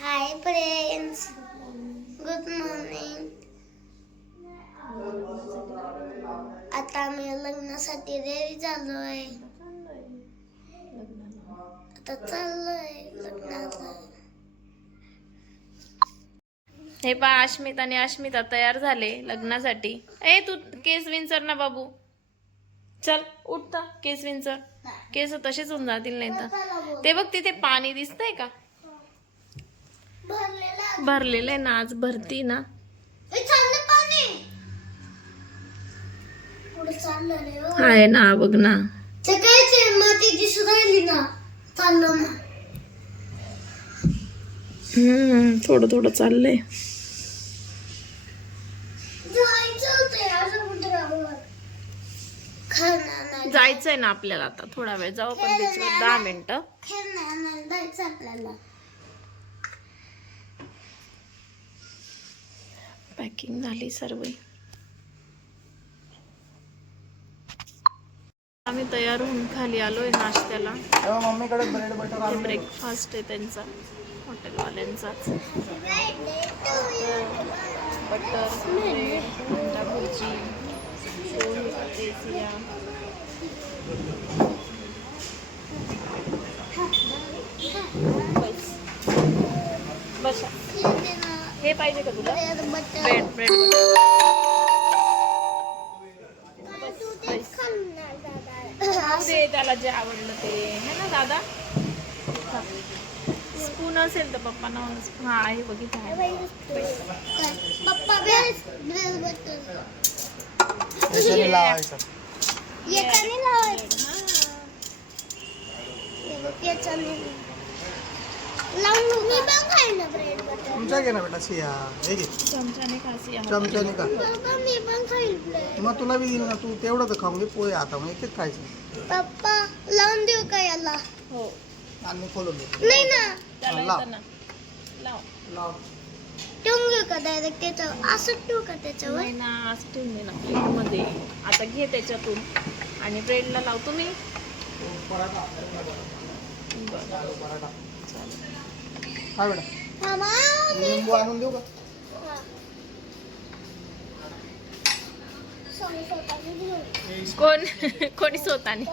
Hi friends, good morning. आता आम्ही लग्नासाठी रेडी झालोय. आता चाललोय लग्नाला. हे पा अश्मित आणि अश्मिता तयार झाले लग्नासाठी. ए तू केस विंचर ना बाबू. चल उठता केस विंचर. केस तसेच होऊन जातील नाही तर. ते बघ तिथे पाणी दिसतंय का? भरलेलं आहे ना, आज भरती ना. आहे ना, बघ ना. माती दिसू राहिली ना. चाललो ना. थोडं थोडं चाललंय. जायचंय ना आपल्याला आता. थोडा वेळ जाऊ आपण बीचवर. 10 मिनिटं. पॅकिंग झाली सर्व. आम्ही तयार होऊन खाली आलोय नाश्त्याला. ब्रेकफास्ट आहे त्यांचा, हॉटेलवाल्यांचाच. बटर ब्रेड, अंडा भुर्जी, पोहे पतेसिया. बसा. हे पाहिजे का तुला? ब्रेड ब्रेड ते त्याला जे आवडलं ते है ना दादा. स्पून असेल तर पप्पा ना. हा आहे बघितलं. पप्पा तुमच्या घे ना बेटा सिया. हे घे चमच्याने खासी. चमच्याने का? मग तुला बी ना, तू तेवढं तर खाऊन घे. पोहे आता मग एकच खायचं. पप्पा लावून देऊ का याला? हो आणि खोलून दे. नाही ना. त्याला लाव. येतं ना. लाव. लाव. ठेवून घेऊ का डायरेक्ट त्याच्यावर? असं ठेवू का त्याच्यावर? नाही ना, असं ठेवून दे ना प्लेटमध्ये. आता घे त्याच्यातून आणि ब्रेडला लाव तुम्ही. पराठा. बरं पराठा. चालेल. हा बेटा. मामा लिंबू आणून देऊ का? कोण कोणी स्वतःने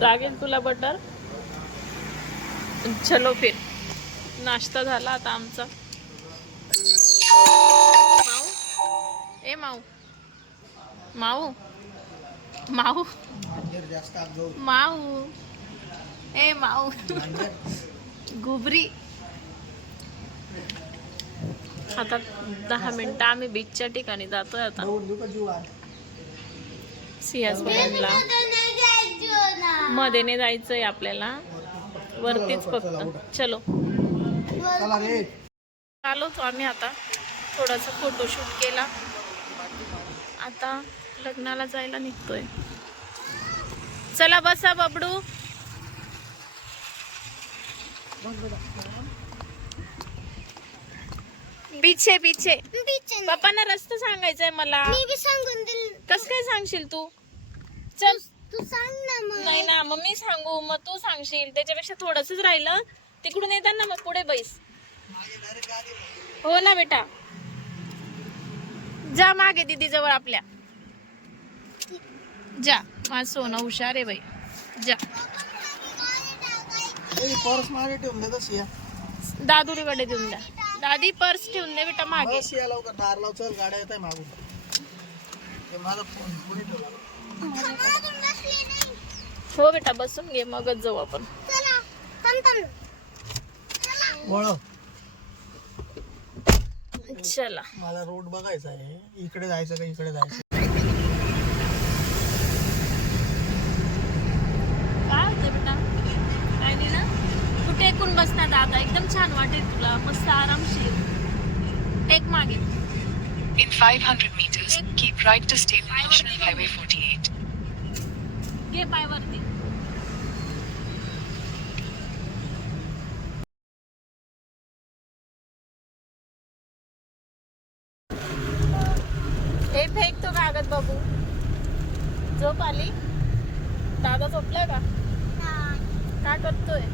लागेल तुला बटर. चलो फिर. नाश्ता झाला आता आमचा. माऊ ए माऊ माऊ माऊ जास्त आगो. माऊ ए माऊ गुबरी. आता 10 मिनिटं आम्ही बीचच्या ठिकाणी जातोय. आता सिंहस्वरणला मध्ये नाही जायचंय आपल्याला, वरतीच फक्त. चलो चला रे. आलोच आम्ही. आता थोडासा फोटोशूट केला. आता लग्नाला जायला निघतोय. चला बसा बबडू. पीछे पीछे. पप्पांना रस्ता सांगायचंय मला. मी बी सांगून दिल. कस काय सांगशील तू? चल. तू सांग ना मग. नाही ना, मग मी सांगू मग तू सांगशील. त्याच्यापेक्षा थोडंसच राहिलं. तिकडून येताना मग पुढे बैस. हो ना बेटा. जा मागे दीदी जवळ आपल्या. जा. माझं सोनं हुशार आहे बाई. जा. पर्स मागे ठेवून दे सिया. दादुरीकडे देऊन द्या. दादी पर्स ठेवून दे बेटा मागे. सिया लवकर दार लाव. चल गाड्या येत आहे मागून. ते माझा फोन पुढे ठेवला. हो बेटा बसून घे, मगच जाऊ आपण. वळव. चला. मला रोड बघायचा आहे. इकडे जायचं का इकडे जायचं? काय होतं बेटा? काय नाही ना. तू टेकून बसणार दादा. एकदम छान वाटेल तुला. मस्त आरामशीर. टेक मागे. In 500 meters, keep right to State National Highway 48. घे पाय वरती. हे फेक तो कागद बाबू. झोप आली? दादा झोपलाय का? काय करतोय?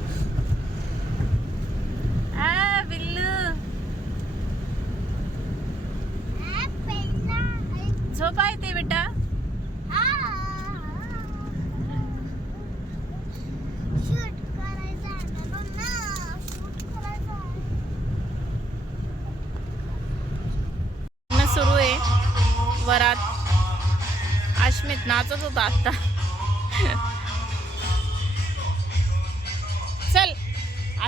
पप्पा येते बेटा. शूट करायचा आहे ना, बघ ना, शूट करायचा आहे. लग्न सुरू आहे. वरात अश्मित नाचत होता आता. चल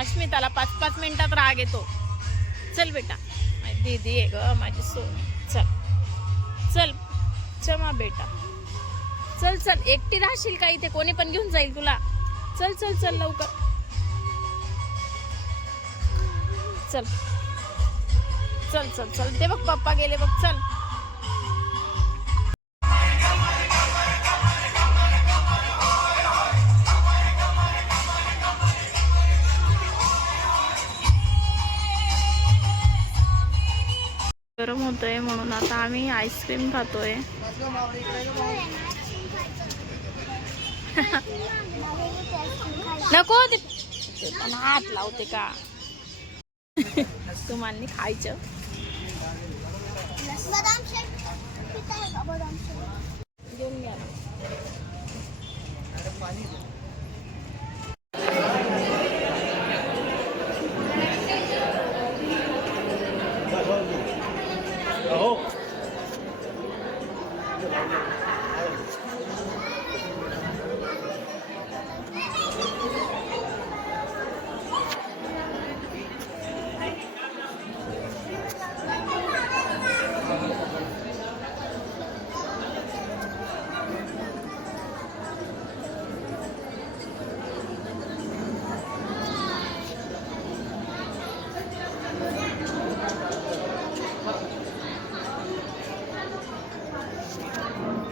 अश्मिताला 5-5 मिनिटात राग येतो. चल बेटा, माझी दीदी आहे ग, माझी सोन. चल चल चमा बेटा, चल चल. एकटी राहशील का इथे? कोणी पण घेऊन जाईल तुला. चल चल चल लवकर. चल चल चल चल. ते बघ पप्पा गेले बघ. चल. गरम होतंय म्हणून आता आम्ही आईस्क्रीम खातोय. नको ते पण हात लावते का? तुम्हाला खायचं. बदाम शेक पिता है का? बदाम शेक घेऊन घ्या ना.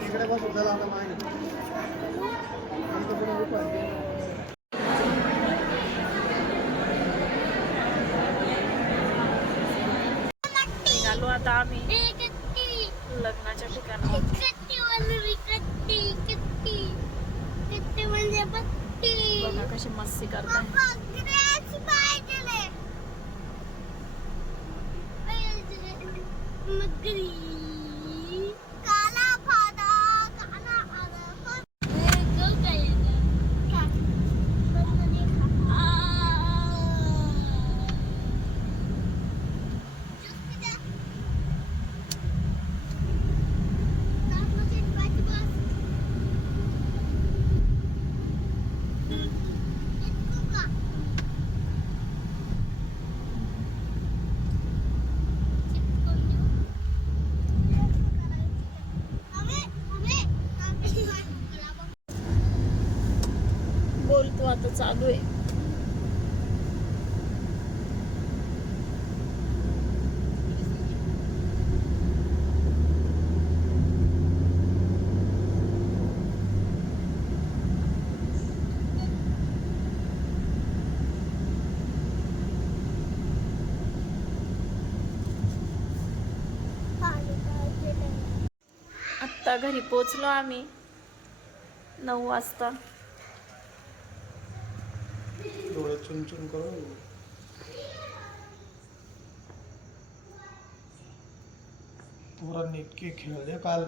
इकडे बस उद्या आता मागे. निघालो आता आम्ही लग्नाच्या ठिकाणी. म्हणजे बत्ती. बघा कशी मस्ती करताय. काला फादा काला आला. बोलतो आता चालू आहे. आत्ता घरी पोचलो आम्ही 9 वाजता. डोळे चुनचुन करून पोरांनी इतके खेळले काल.